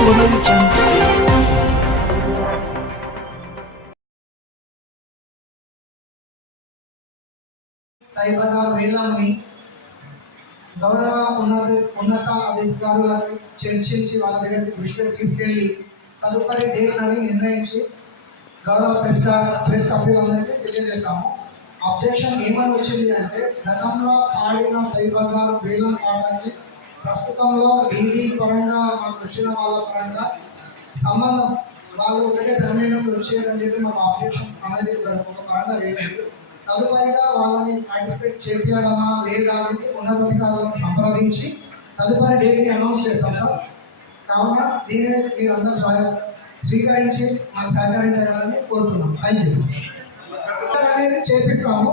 టై బజార్ వేలాన్ని గౌరవ ఉన్నత అధికారులకు చర్చించి వాళ్ళ దగ్గరికి దృష్టికి తీసుకెళ్లి తదుపరి డేట్లని నిర్ణయించి గౌరవ ప్రెస్ సభ్యులందరికీ తెలియజేస్తాము. అబ్జెక్షన్ ఏమని వచ్చింది అంటే, గతంలో పాడిన టై బజార్ వేలం పాటకి ప్రస్తుతంలో డీడీ పరంగా మాకు వచ్చిన వాళ్ళ పరంగా సంబంధం వాళ్ళు ఒకటే ప్రమేయంలో వచ్చారని చెప్పి మాకు అబ్జెక్షన్ అనేది ఒక పరంగా లేదు. తదుపరిగా వాళ్ళని పార్టిసిపేట్ చేపించడమా లేదా అనేది ఉన్నతాధికారులను సంప్రదించి తదుపరి డేట్ని అనౌన్స్ చేస్తాం సార్. కావున దీన్ని మీరందరూ స్వీకరించి మాకు సహకరించాలని కోరుతున్నాం. Thank you. అనేది చేపిస్తాము.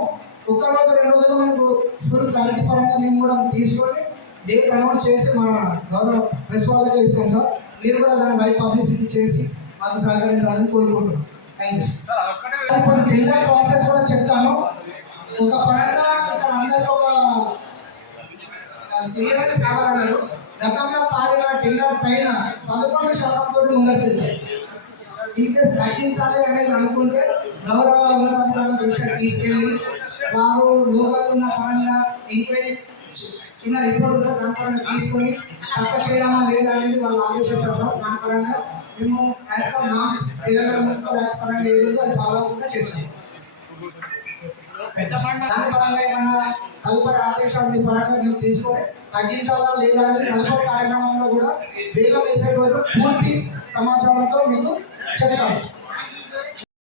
ఒక్క రోజు 2 రోజులు మనకు ఫుల్ క్లారిటీ పరంగా మేము కూడా తీసుకొని డేట్ అనౌన్స్ చేసి మన గౌరవ ప్రెస్ వాళ్ళకి ఇస్తాం సార్. మీరు కూడా దాన్ని బై పబ్లిసిటీ చేసి మాకు సహకరించాలని కోరుకుంటున్నాం. Thank you. ఇప్పుడు టెండర్ ప్రాసెస్ కూడా చెప్తాను. ఒక పరంగా ఇక్కడ అందరికీ ఒక క్లియరెన్స్ కావాలన్నారు. గతంలో పాడిన టెండర్ పైన 11% ముందరిపోయింది. ఇన్ కేసు తగ్గించాలి అనేది అనుకుంటే గౌరవ ఉన్నతాధికారుల దృష్టికి తీసుకెళ్ళి వారు లోకల్ ఉన్న పరంగా ఎంక్వైరీ చిన్న రిపోర్ట్ ఉంటే దాని పరంగా తీసుకొని తక్కువ చేయడమా లేదా అనేది వాళ్ళు ఆలోచిస్తారు సార్. దాని పరంగా మేము as per norms Telangana municipal act పరంగా ఏదో అది ఫాలో అవ్వకుండా చేస్తాం. దాని పరంగా ఏమన్నా తదుపరి ఆదేశాలు మీ పరంగా మీరు తీసుకొని తగ్గించాలా లేదా అనేది తదుపరి కార్యక్రమంలో కూడా వేలం వేసే రోజు పూర్తి సమాచారంతో మీకు చెప్తాము.